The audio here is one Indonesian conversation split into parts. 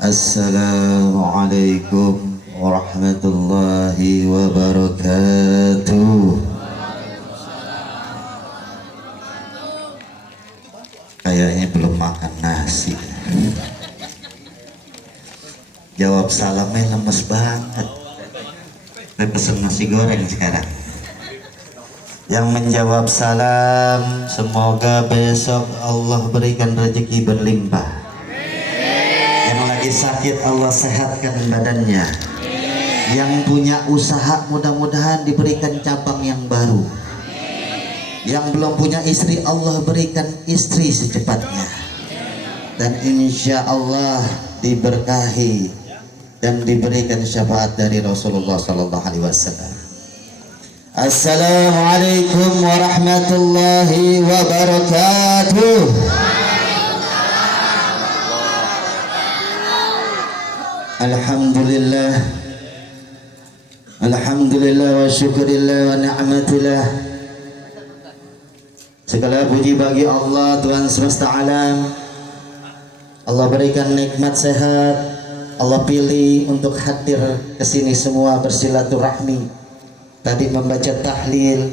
Assalamualaikum warahmatullahi wabarakatuh. Kayaknya belum makan nasi. Jawab salamnya lemes banget. Saya pesen nasi goreng sekarang. Yang menjawab salam, semoga besok Allah berikan rezeki berlimpah. Yang lagi sakit Allah sehatkan badannya. Yang punya usaha mudah-mudahan diberikan cabang yang baru. Yang belum punya istri Allah berikan istri secepatnya. Dan insya Allah diberkahi dan diberikan syafaat dari Rasulullah Sallallahu Alaihi Wasallam. Assalamualaikum warahmatullahi wabarakatuh. Alhamdulillah, alhamdulillah wa syukurillah wa ni'matillah. Segala puji bagi Allah Tuhan semesta alam. Allah berikan nikmat sehat. Allah pilih untuk hadir ke sini semua bersilaturahmi. Tadi membaca tahlil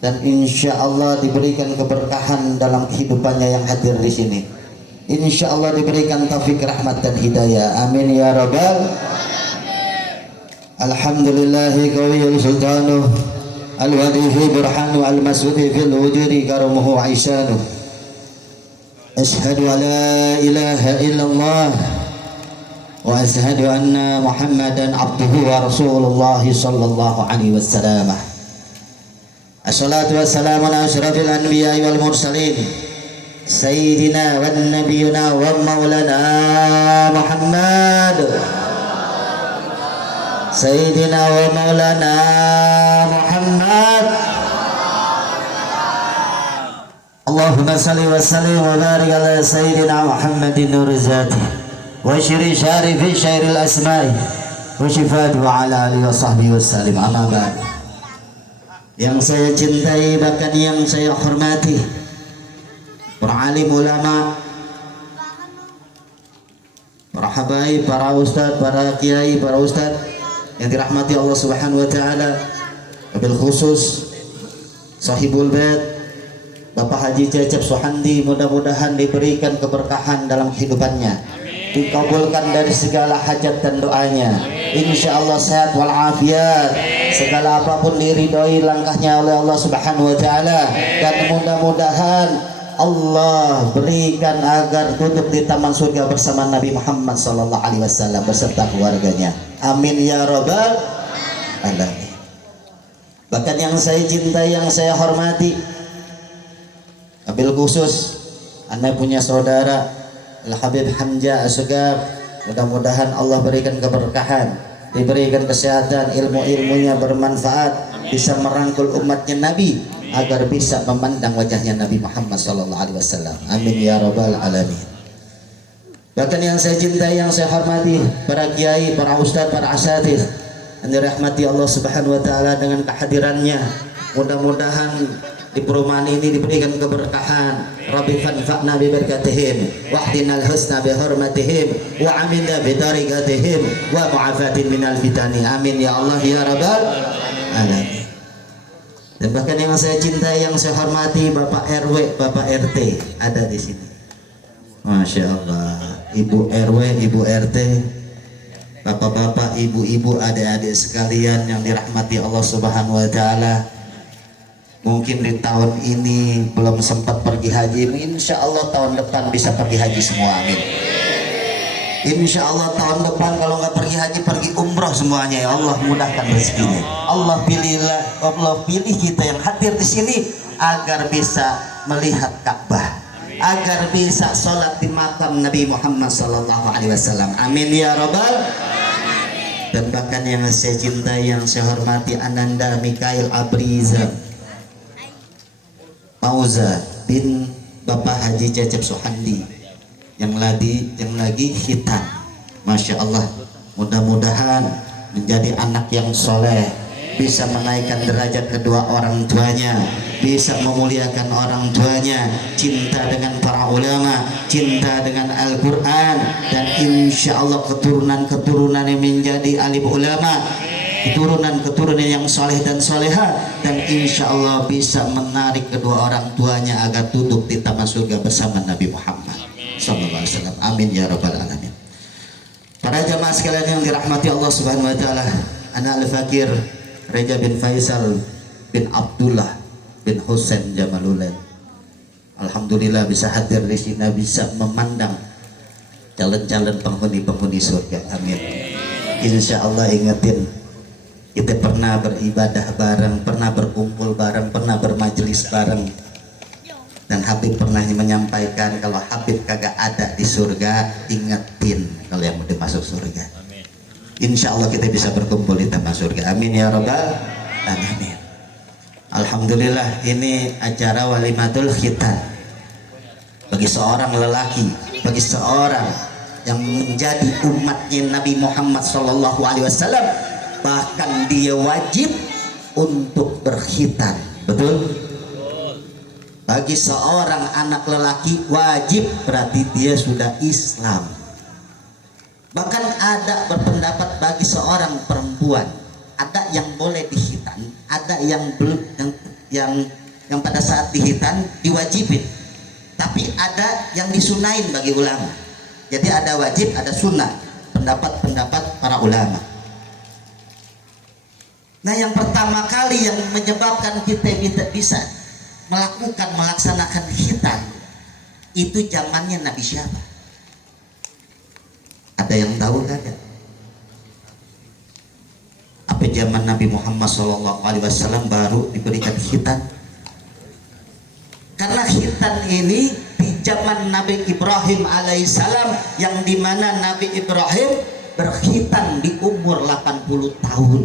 dan insya Allah diberikan keberkahan dalam kehidupannya yang hadir di sini. Insya Allah diberikan taufik rahmat dan hidayah. Amin ya rabbal. Alhamdulillahi qawiyul sultanuh al-wadihi burhanu al-masudi fil wujudi karumuhu aisyanu. Ashhadu an la ilaha illallah wa ashhadu anna Muhammadan abduhu wa rasulullah sallallahu alaihi wasallam. Assalatu wassalamu ala asyrafil anbiya'i wal mursalin sayyidina wa nabiyuna wa maulana Muhammad sayyidina wa maulana Muhammad. Allahumma salli wa sallim wa barik ala sayyidina Muhammadin nur zati wa syiri syarifi syairil asma'i wa syifatu ala alihi wa sahbihi wassalim. Amma ba'd. Yang saya cintai bahkan yang saya hormati, para alim ulama, para habaib, para ustadz, para kiai, para ustadz yang dirahmati Allah Subhanahu wa taala, wabil khusus sahibul bait Bapak Haji Cecep Suhandi, mudah-mudahan diberikan keberkahan dalam kehidupannya, dikabulkan dari segala hajat dan doanya, insya Allah sehat walafiat, segala apapun diridhoi langkahnya oleh Allah Subhanahu wa taala, dan mudah-mudahan Allah berikan agar duduk di taman surga bersama Nabi Muhammad sallallahu alaihi wasallam beserta keluarganya. Amin ya rabbal alamin. Bahkan yang saya cintai, yang saya hormati, wabil khusus Anda punya saudara Al-Habib Hamzah Asgab, mudah-mudahan Allah berikan keberkahan, diberikan kesehatan, ilmu-ilmunya bermanfaat, bisa merangkul umatnya Nabi agar bisa memandang wajahnya Nabi Muhammad SAW. Amin ya rabbal alamin. Bahkan yang saya cintai, yang saya hormati, para kiai, para ustadz, para asatidz yang dirahmati Allah Subhanahu wa taala dengan kehadirannya, mudah-mudahan di perumahan ini diberikan keberkahan. Rabbi fanfa'na bi barakatihim wahdinal husna bi hurmatihim wa amilna bi tariqatihim wa mu'afatin minal fitani. Amin ya Allah ya rabbal alamin. Dan bahkan yang saya cintai, yang saya hormati, Bapak RW, Bapak RT ada di sini. Masya Allah, Ibu RW, Ibu RT, Bapak-bapak, ibu-ibu, adik-adik sekalian yang dirahmati Allah Subhanahu wa taala. Mungkin di tahun ini belum sempat pergi haji, insya Allah tahun depan bisa pergi haji semua, amin. Insya Allah tahun depan kalau nggak pergi haji, pergi umroh semuanya, ya Allah mudahkan rezekinya. Allah pilih kita yang hadir di sini agar bisa melihat Ka'bah, agar bisa sholat di makam Nabi Muhammad SAW. Amin ya rabbal. Dan bahkan yang saya cintai, yang saya hormati, Ananda Mikail Abriza Mauza bin Bapak Haji Cecep Suhandi yang lagi khitan. Masya Allah, mudah-mudahan menjadi anak yang soleh, bisa menaikkan derajat kedua orang tuanya, bisa memuliakan orang tuanya, cinta dengan para ulama, cinta dengan Al-Quran, dan insya Allah keturunan-keturunan yang menjadi alim ulama, keturunan-keturunan yang soleh dan soleha, dan insya Allah bisa menarik kedua orang tuanya agar duduk di taman surga bersama Nabi Muhammad sallallahu alaihi wasallam. Amin ya rabbal alamin. Para jamaah sekalian yang dirahmati Allah Subhanahu wa taala, ana Al-Fakir Reja bin Faisal bin Abdullah bin Husain Jamalulen, alhamdulillah bisa hadir di sini, bisa memandang calon-calon penghuni surga. Amin. Insya Allah ingetin, kita pernah beribadah bareng, pernah berkumpul bareng, pernah bermajelis bareng, dan Habib pernah menyampaikan kalau Habib kagak ada di surga, ingetin kalau yang udah masuk surga. Insya Allah kita bisa berkumpul di taman surga. Amin ya rabbal alamin. Alhamdulillah, ini acara walimatul khitan bagi seorang lelaki, bagi seorang yang menjadi umatnya Nabi Muhammad sallallahu alaihi wasallam, bahkan dia wajib untuk berkhitan. Betul? Bagi seorang anak lelaki wajib, berarti dia sudah Islam. Bahkan ada berpendapat bagi seorang perempuan, ada yang boleh dikhitan, ada yang belum, yang pada saat dikhitan diwajibin, tapi ada yang disunahin bagi ulama. Jadi ada wajib, ada sunnah, pendapat-pendapat para ulama. Nah, yang pertama kali yang menyebabkan kita tidak bisa melaksanakan khitan itu zamannya Nabi siapa? Ada yang tahu kagak? Apa zaman Nabi Muhammad SAW baru diberikan khitan? Karena khitan ini di zaman Nabi Ibrahim alaihissalam, yang dimana Nabi Ibrahim berkhitan di umur 80 tahun.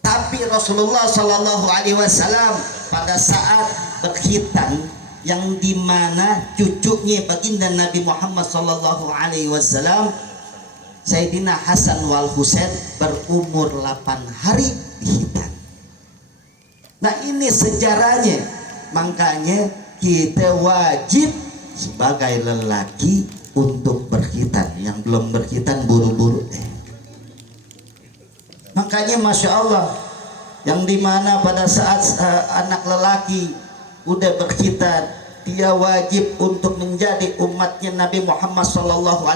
Tapi Rasulullah SAW pada saat berkhitan, yang dimana cucunya baginda Nabi Muhammad SAW, Sayyidina Hasan wal Husain, berumur 8 hari dikhitan. Nah, ini sejarahnya. Makanya kita wajib sebagai lelaki untuk berkhitan. Yang belum berkhitan buru-buru Makanya Masya Allah, yang dimana pada saat anak lelaki udah berkhitan, dia wajib untuk menjadi umatnya Nabi Muhammad SAW,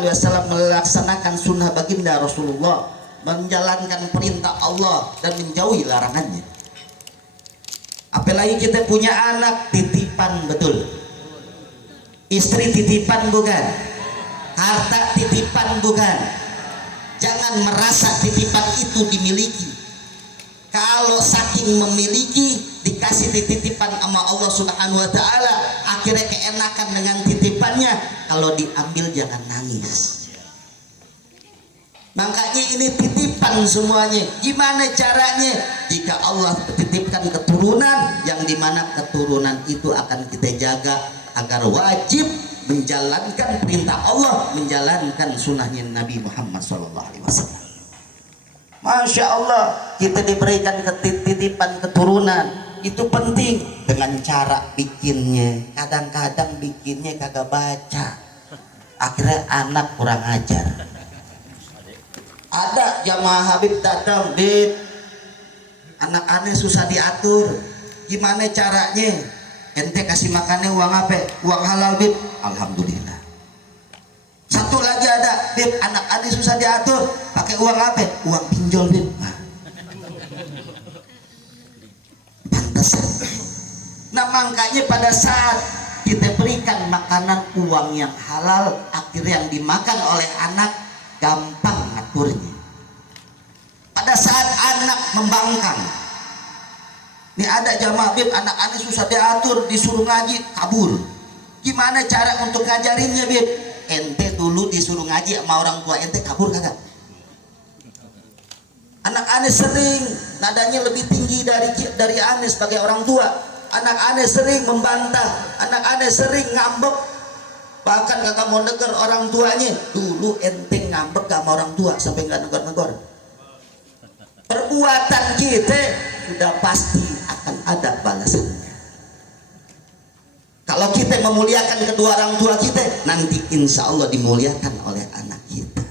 melaksanakan sunnah baginda Rasulullah, menjalankan perintah Allah dan menjauhi larangannya. Apalagi kita punya anak titipan, betul? Istri titipan bukan? Harta titipan bukan? Jangan merasa titipan itu dimiliki. Kalau saking memiliki, dikasih titipan sama Allah Subhanahu wa taala, akhirnya keenakan dengan titipannya, kalau diambil jangan nangis. Makanya ini titipan semuanya. Gimana caranya? Jika Allah titipkan keturunan, yang dimana keturunan itu akan kita jaga agar wajib menjalankan perintah Allah, menjalankan sunnahnya Nabi Muhammad SAW. Masya Allah, kita diberikan titipan keturunan, itu penting. Dengan cara bikinnya, kadang-kadang bikinnya kagak baca, akhirnya anak kurang ajar. Ada jamaah Habib datang, Bib, anak aneh susah diatur, gimana caranya? Ente kasih makannya uang apa? Uang halal, Bib. Alhamdulillah. Satu lagi ada, Bib, anak aneh susah diatur, pakai uang apa? Uang pinjol, Bib. Pantesan. Nah, makanya pada saat kita berikan makanan uang yang halal, akhirnya yang dimakan oleh anak gampang ngaturnya. Pada saat anak membangkang, ini ada jamaah, Bib, anak aneh susah diatur, disuruh ngaji, kabur. Gimana cara untuk ngajarinnya, Bib? Ente dulu disuruh ngaji sama orang tua ente, kabur kagak? Anak aneh sering nadanya lebih tinggi dari aneh sebagai orang tua. Anak aneh sering membantah, anak aneh sering ngambek, bahkan kagak mau negur orang tuanya. Dulu ente ngambek sama orang tua sampai nggak negor-negor. Perbuatan kita udah pasti akan ada balasannya. Kalau kita memuliakan kedua orang tua kita, nanti insya Allah dimuliakan oleh anak kita.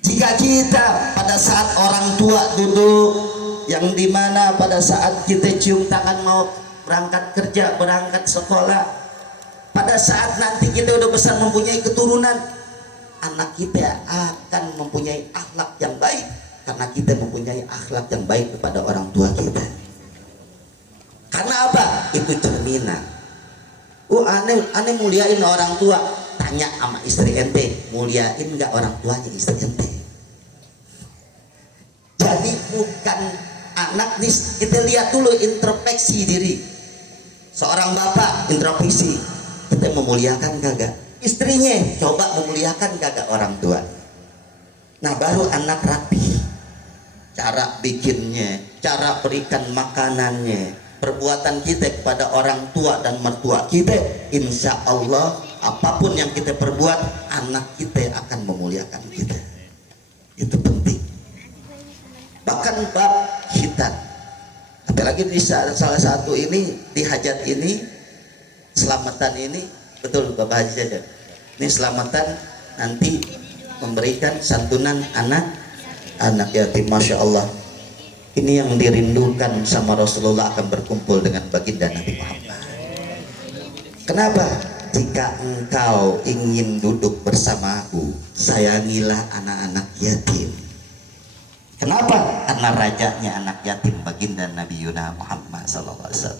Jika kita pada saat orang tua duduk, yang dimana pada saat kita cium tangan mau berangkat kerja, berangkat sekolah, pada saat nanti kita udah besar mempunyai keturunan, anak kita akan mempunyai akhlak yang baik karena kita mempunyai akhlak yang baik kepada orang tua kita. Karena apa? Itu cerminan. Aneh muliain orang tua. Tanya sama istri ente, muliain nggak orang tuanya istri ente? Jadi bukan anak nih, kita lihat dulu introspeksi diri. Seorang bapak introspeksi, kita memuliakan kagak istrinya, coba memuliakan kagak orang tua. Nah baru anak rapi, cara bikinnya, cara berikan makanannya, perbuatan kita kepada orang tua dan mertua kita, insya Allah apapun yang kita perbuat, anak kita akan memuliakan kita. Itu penting. Bahkan bab khitan, apalagi di salah satu ini, di hajat ini, selamatan ini, betul Bapak Haji Jaja, ini selamatan nanti memberikan santunan anak yatim. Masya Allah, ini yang dirindukan sama Rasulullah, akan berkumpul dengan baginda Nabi Muhammad. Kenapa? Jika engkau ingin duduk bersamaku, sayangilah anak-anak yatim. Kenapa? Karena rajanya anak yatim baginda Nabi Yuna Muhammad SAW.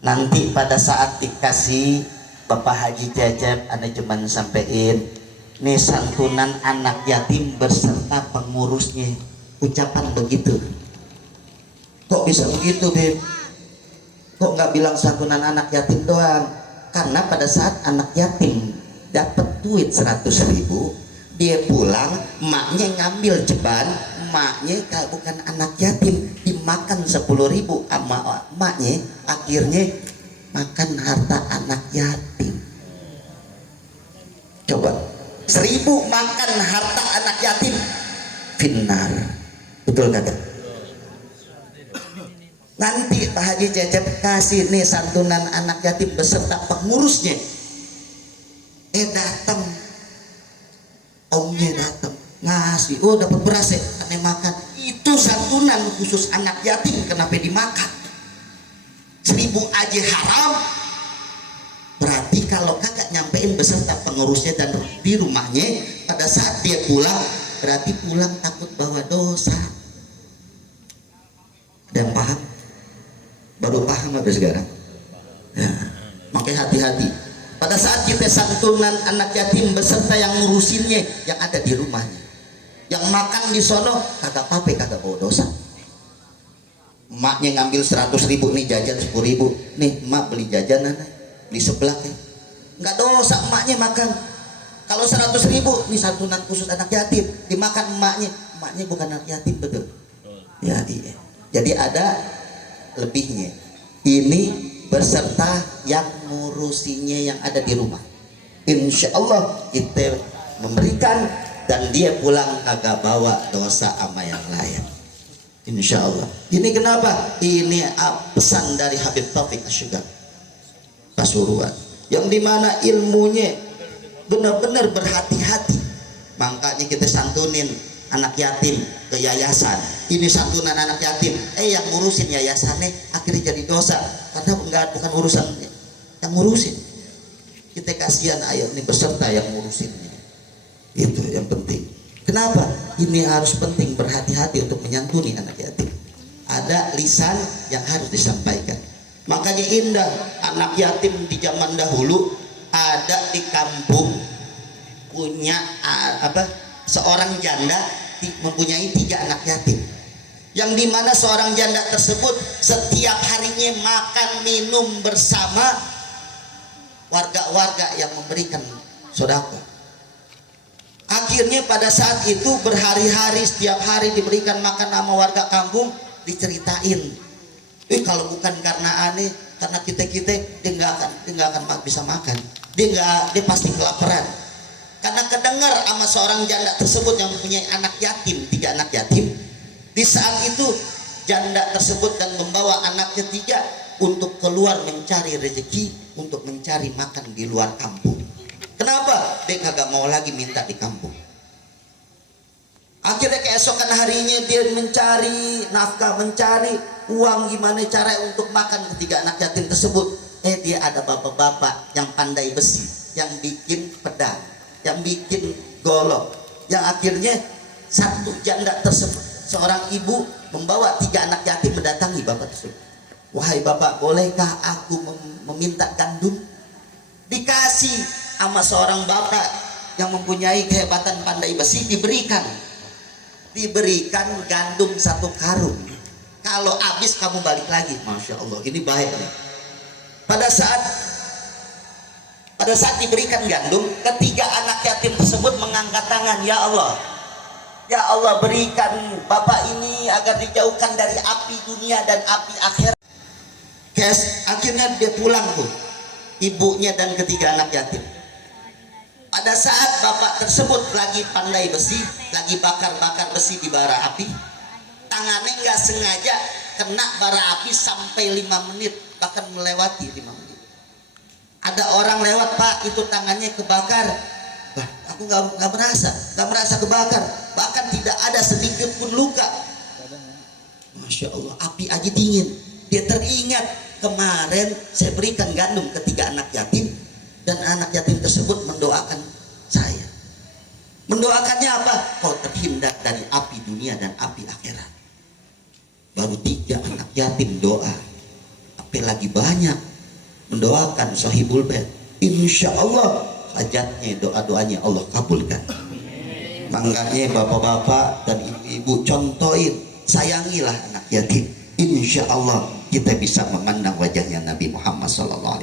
Nanti pada saat dikasih Bapak Haji Jajab, Anda cuman sampein nih santunan anak yatim beserta pengurusnya, ucapan begitu. Kok bisa begitu, Beb? Kok nggak bilang santunan anak yatim doang? Karena pada saat anak yatim dapat duit 100.000, dia pulang, maknya ngambil ceban, maknya bukan anak yatim, dimakan 10.000 sama maknya, akhirnya makan harta anak yatim. Coba 1.000 makan harta anak yatim, finnar. Betul kata? Nanti Pak Haji Cecep kasih nih santunan anak yatim beserta pengurusnya. Datang, omnya datang ngasih, oh dapat beras ya, aneh makan. Itu santunan khusus anak yatim, kenapa dimakan? 1.000 aja haram. Berarti kalau kagak nyampein beserta pengurusnya dan di rumahnya, pada saat dia pulang, berarti pulang takut bawa dosa. Ada yang paham? Baru paham apa sekarang? Ya, makanya hati-hati. Pada saat kita santunan anak yatim beserta yang ngurusinnya, yang ada di rumahnya, yang makan di sono, kagak apa-apa, kagak bawa dosa. Emaknya ngambil 100.000 nih, jajan 10.000 nih, emak beli jajanan, beli seblak ya, nggak dosa emaknya makan. Kalau 100.000 nih santunan khusus anak yatim, dimakan emaknya bukan anak yatim, betul ya, iya. Jadi ada lebihnya. Ini beserta yang ngurusinya yang ada di rumah. Insya Allah kita memberikan dan dia pulang kagak bawa dosa sama yang lain. Insya Allah. Ini kenapa? Ini pesan dari Habib Taufik Asyugab Pasuruan, yang dimana ilmunya benar-benar berhati-hati. Makanya kita santunin anak yatim ke yayasan. Ini santunan anak yatim, yang ngurusin yayasannya akhirnya jadi dosa karena bukan urusan yang ngurusin. Kita kasihan, ayo nih beserta yang ngurusinnya. Itu yang penting. Kenapa? Ini harus penting, berhati-hati untuk menyantuni anak yatim. Ada lisan yang harus disampaikan. Makanya indah anak yatim di zaman dahulu. Ada di kampung punya seorang janda mempunyai 3 anak yatim, yang dimana seorang janda tersebut setiap harinya makan minum bersama warga-warga yang memberikan sedekah. Akhirnya pada saat itu berhari-hari, setiap hari diberikan makan sama warga kampung, diceritain, kalau bukan karena aneh, karena kita dia nggak akan bisa makan, dia pasti kelaparan. Karena kedengar sama seorang janda tersebut yang mempunyai anak yatim, 3 anak yatim. Di saat itu janda tersebut dan membawa anak ketiga untuk keluar mencari rezeki, untuk mencari makan di luar kampung. Kenapa? Dia kagak mau lagi minta di kampung. Akhirnya keesokan harinya dia mencari nafkah, mencari uang gimana cara untuk makan ketiga anak yatim tersebut. Dia ada bapak-bapak yang pandai besi, yang bikin pedang, yang bikin golok, yang akhirnya satu janda tersebut, seorang ibu membawa 3 anak yatim mendatangi bapak tersebut. Wahai bapak, bolehkah aku meminta gandum? Dikasih sama seorang bapak yang mempunyai kehebatan pandai besi, diberikan gandum 1 karung. Kalau habis kamu balik lagi. Masya Allah, ini baik nih. Pada saat diberikan gandum, ketiga anak yatim tersebut mengangkat tangan, ya Allah, berikan bapak ini agar dijauhkan dari api dunia dan api akhirat. Akhirnya dia pulang tuh, ibunya dan ketiga anak yatim. Pada saat bapak tersebut lagi pandai besi, lagi bakar-bakar besi di bara api, tangannya nggak sengaja kena bara api sampai 5 menit, bahkan melewati 5 menit. Ada orang lewat, Pak, itu tangannya kebakar. Bah, aku nggak merasa kebakar, bahkan tidak ada sedikit pun luka. Masya Allah, api aja dingin. Dia teringat, kemarin saya berikan gandum ketiga anak yatim, dan anak yatim tersebut mendoakan saya. Mendoakannya apa? Kau terhindar dari api dunia dan api akhirat. Baru 3 anak yatim doa, apalagi banyak mendoakan sahibul bait. Insya Allah hajatnya, doa-doanya Allah kabulkan. Makanya bapak-bapak dan ibu-ibu contohin, sayangilah anak yatim. Insya Allah kita bisa memandang wajahnya Nabi Muhammad SAW.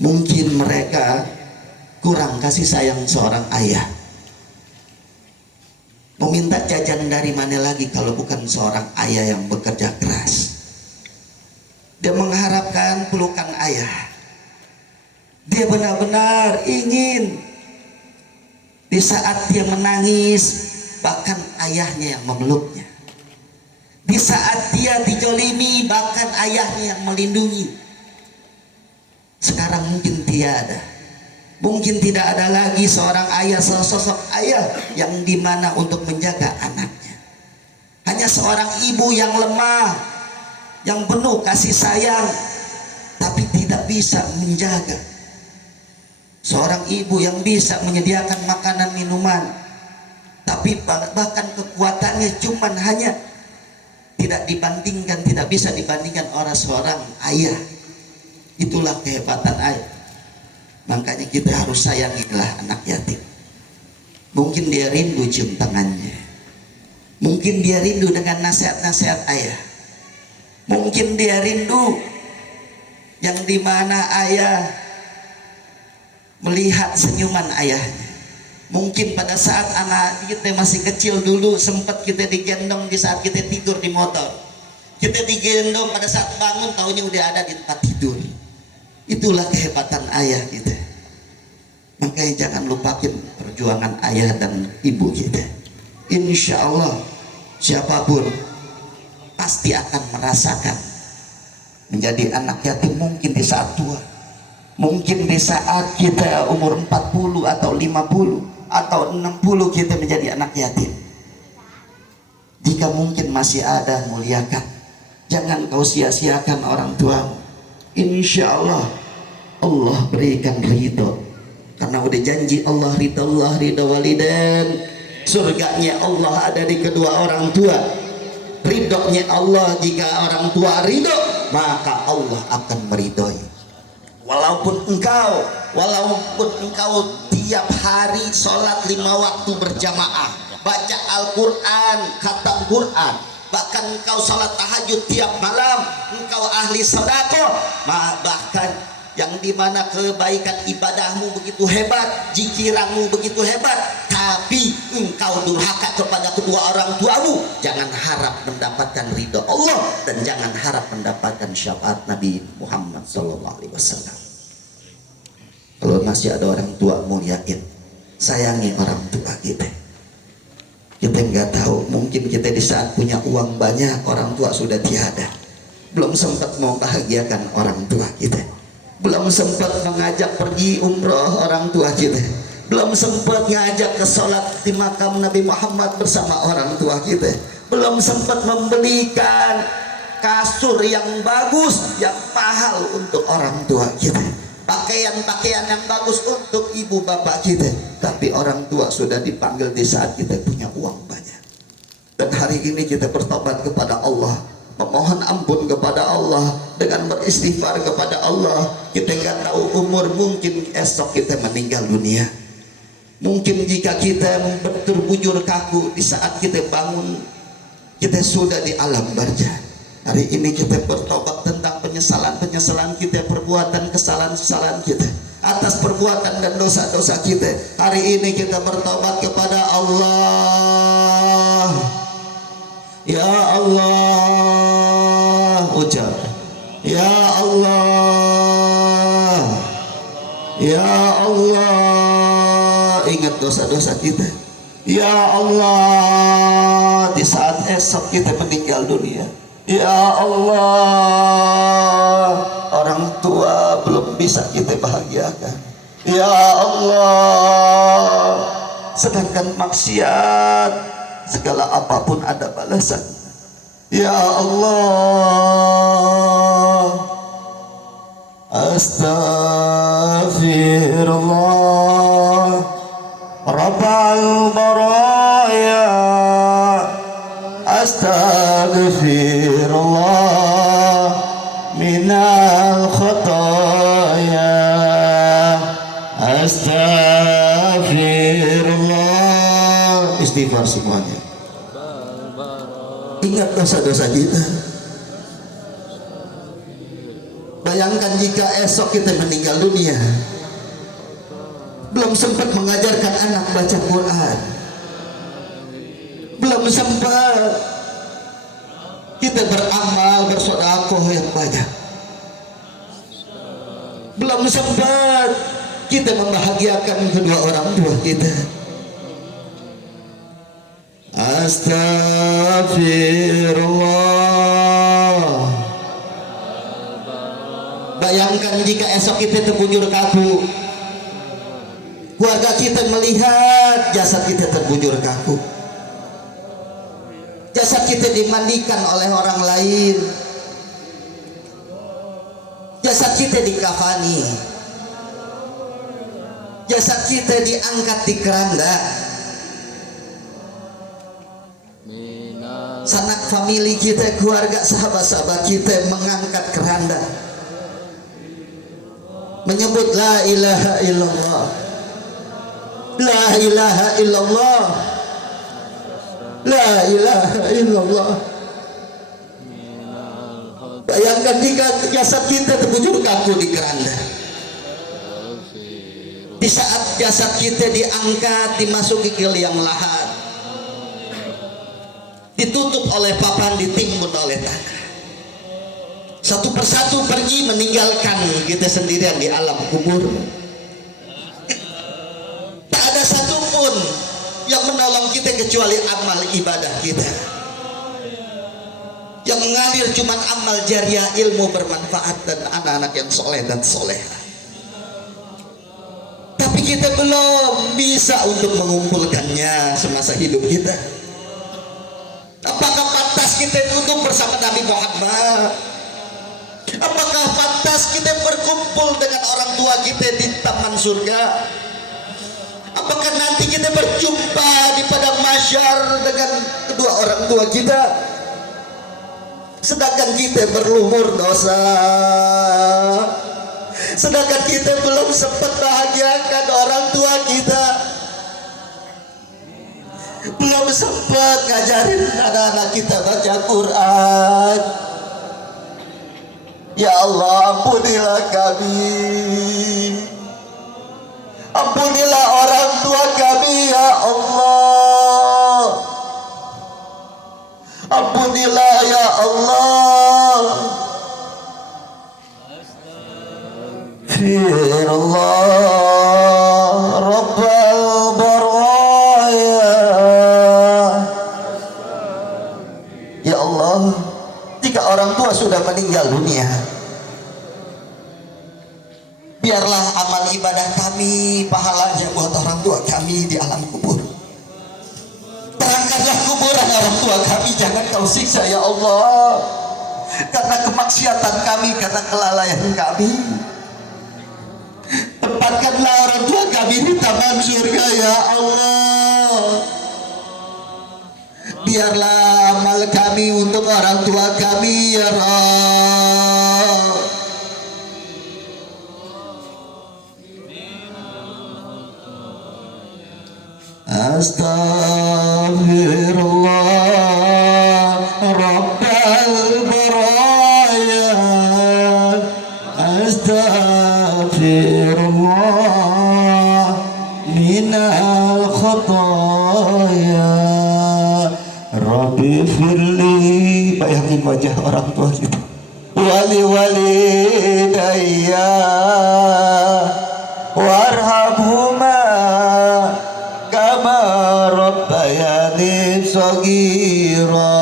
Mungkin mereka kurang kasih sayang seorang ayah. Meminta jajan dari mana lagi kalau bukan seorang ayah yang bekerja keras. Dia mengharapkan pelukan ayah. Dia benar-benar ingin di saat dia menangis, bahkan ayahnya yang memeluknya. Di saat dia dijolimi, bahkan ayahnya yang melindungi. Sekarang mungkin tiada. Mungkin tidak ada lagi seorang ayah, sosok ayah yang dimana untuk menjaga anaknya. Hanya seorang ibu yang lemah, yang penuh kasih sayang, tapi tidak bisa menjaga. Seorang ibu yang bisa menyediakan makanan minuman, tapi bahkan kekuatannya cuman hanya tidak bisa dibandingkan orang seorang ayah. Itulah kehebatan ayah. Makanya kita harus sayangilah anak yatim. Mungkin dia rindu cium tangannya, mungkin dia rindu dengan nasihat-nasihat ayah, mungkin dia rindu yang dimana ayah melihat senyuman ayahnya. Mungkin pada saat anak kita masih kecil dulu sempat kita digendong di saat kita tidur di motor. Kita digendong pada saat bangun taunya udah ada di tempat tidur. Itulah kehebatan ayah kita. Makanya jangan lupakan perjuangan ayah dan ibu kita. Insya Allah siapapun pasti akan merasakan menjadi anak yatim, mungkin di saat tua, mungkin di saat kita umur 40 atau 50 atau 60 kita menjadi anak yatim. Jika mungkin masih ada, muliakan. Jangan kau sia-siakan orang tuamu. Insya Allah Allah berikan ridho, karena udah janji Allah ridho walidain. Surganya Allah ada di kedua orang tua. Ridhonya Allah, jika orang tua ridho maka Allah akan meridhoi. Walaupun engkau tiap hari sholat 5 waktu berjamaah, baca Al-Quran, khatam Quran, bahkan engkau sholat tahajud tiap malam, engkau ahli sedekah, bahkan yang dimana kebaikan ibadahmu begitu hebat, jikiranmu begitu hebat, tapi engkau durhaka kepada kedua orang tuamu, jangan harap mendapatkan ridho Allah dan jangan harap mendapatkan syafaat Nabi Muhammad SAW. Kalau masih ada orang tua, muliain, sayangi orang tua kita. Kita nggak tahu, mungkin kita di saat punya uang banyak, orang tua sudah tiada. Belum sempat membahagiakan orang tua kita. Belum sempat mengajak pergi umroh orang tua kita. Belum sempat ngajak ke sholat di makam Nabi Muhammad bersama orang tua kita. Belum sempat membelikan kasur yang bagus, yang mahal untuk orang tua kita. Pakaian-pakaian yang bagus untuk ibu bapak kita. Tapi orang tua sudah dipanggil di saat kita punya uang banyak. Dan hari ini kita bertobat kepada Allah, memohon ampun kepada Allah, dengan beristighfar kepada Allah. Kita nggak tahu umur, mungkin esok kita meninggal dunia. Mungkin jika kita terbujur kaku di saat kita bangun, kita sudah di alam barzah. Hari ini kita bertobat tentang penyesalan-penyesalan kita, perbuatan kesalahan-kesalahan kita, atas perbuatan dan dosa-dosa kita. Hari ini kita bertobat kepada Allah. Ya Allah, ucap ya Allah, ya Allah. Ingat dosa-dosa kita. Ya Allah, di saat esok kita meninggal dunia. Ya Allah, orang tua belum bisa kita bahagiakan. Ya Allah, sedangkan maksiat segala apapun ada balasan. Ya Allah, astaghfirullah Rabbal baraya, astaghfirullah minal khataya, astaghfirullah. Istighfar semuanya. Ingat dosa-dosa kita. Bayangkan jika esok kita meninggal dunia, belum sempat mengajarkan anak baca Quran, belum sempat kita beramal bersedekah yang banyak, belum sempat kita membahagiakan kedua orang tua kita. Astagfirullah. Bayangkan jika esok kita terbujur kaku, keluarga kita melihat jasad kita terbujur kaku, jasad kita dimandikan oleh orang lain, jasad kita dikafani, jasad kita diangkat di keranda. Sanak famili kita, keluarga, sahabat-sahabat kita mengangkat keranda, menyebut la ilaha illallah, la ilaha illallah, la ilaha illallah. Bayangkan jika jasad kita terbujur kaku di keranda, di saat jasad kita diangkat, dimasuki ke liang lahat, ditutup oleh papan, ditimbun oleh tanah, satu persatu pergi meninggalkan kita sendirian di alam kubur. Tak ada satupun yang menolong kita kecuali amal ibadah kita, yang mengalir cuma amal jariah, ilmu bermanfaat, dan anak-anak yang soleh dan soleha. Tapi kita belum bisa untuk mengumpulkannya semasa hidup kita. Apakah pantas kita duduk bersama Nabi Muhammad? Apakah pantas kita berkumpul dengan orang tua kita di taman surga? Apakah nanti kita berjumpa di padang mahsyar dengan kedua orang tua kita, sedangkan kita berlumur dosa, sedangkan kita belum sempat bahagiakan orang tua kita, belum sempat ngajarin anak-anak kita baca Quran. Ya Allah, ampunilah kami, ampunilah orang tua kami. Ya Allah, ampunilah ya Allah. Firullah Rabbal baraya, biarlah amal ibadah kami pahalanya buat orang tua kami di alam kubur. Terangkanlah kuburan orang tua kami, jangan kau siksa ya Allah, karena kemaksiatan kami, karena kelalaian kami. Tempatkanlah orang tua kami di taman surga ya Allah. Biarlah amal kami untuk orang tua kami ya Rabb. Astaghfirullah Rabbal baraya. Astaghfirullah minal khataya. Rabbi firli, bayangin wajah orang tua kita. Wali walidayya warhamhuma kama rabbayani shaghira.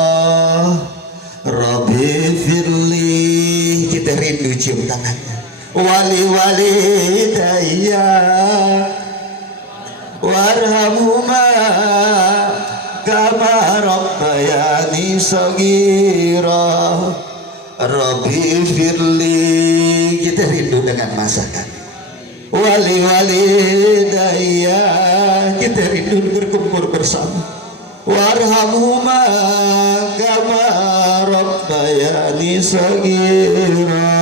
Rabbi firli, kita rindu cium tangannya. Wali walidayya warhamhuma kama rabbayani shaghira. Rabbi firli, kita rindu dengan masakan. Wali walidayya, kita rindu berkumpul bersama. Warhamhuma kama rabbayani shaghira.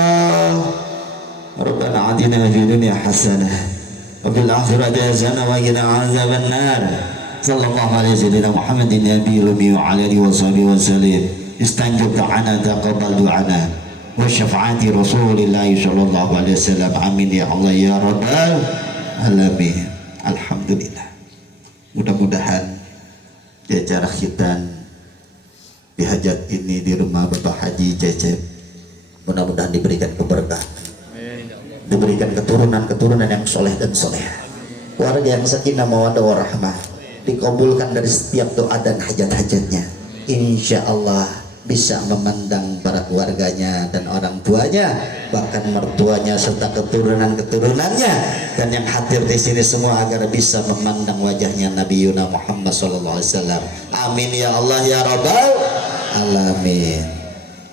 Rabbana atina fid dunya hasanah wa fil akhirati hasanah wa qina adzaban nar. Sallallahu alaihi wasallam Muhammadin nabiyil ummi wa ala alihi wa sahbihi wa sallam. Istanjib ta'ana taqabbal du'ana wa syafa'ati Rasulillahi sallallahu alaihi wasallam. Amin ya Allah ya rabbal alamin. Alhamdulillah. Mudah-mudahan jajar khitan di hajat ini di rumah Bapak Haji Cecep, mudah-mudahan diberikan keberkahan, diberikan keturunan yang soleh dan soleha, keluarga yang sakinah mawaddah warahmah, dikabulkan dari setiap doa dan hajat-hajatnya. Insya Allah bisa memandang para keluarganya dan orang tuanya, bahkan mertuanya serta keturunan-keturunannya, dan yang hadir di sini semua agar bisa memandang wajahnya Nabi Yuna Muhammad sallallahu alaihi wasallam. Amin ya Allah ya rabbal alamin.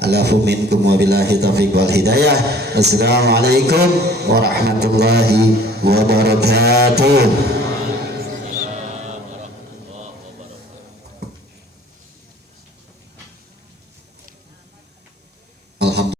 Alafu minkum wabillahi taufiq wal hidayah. Assalamualaikum warahmatullahi wabarakatuh.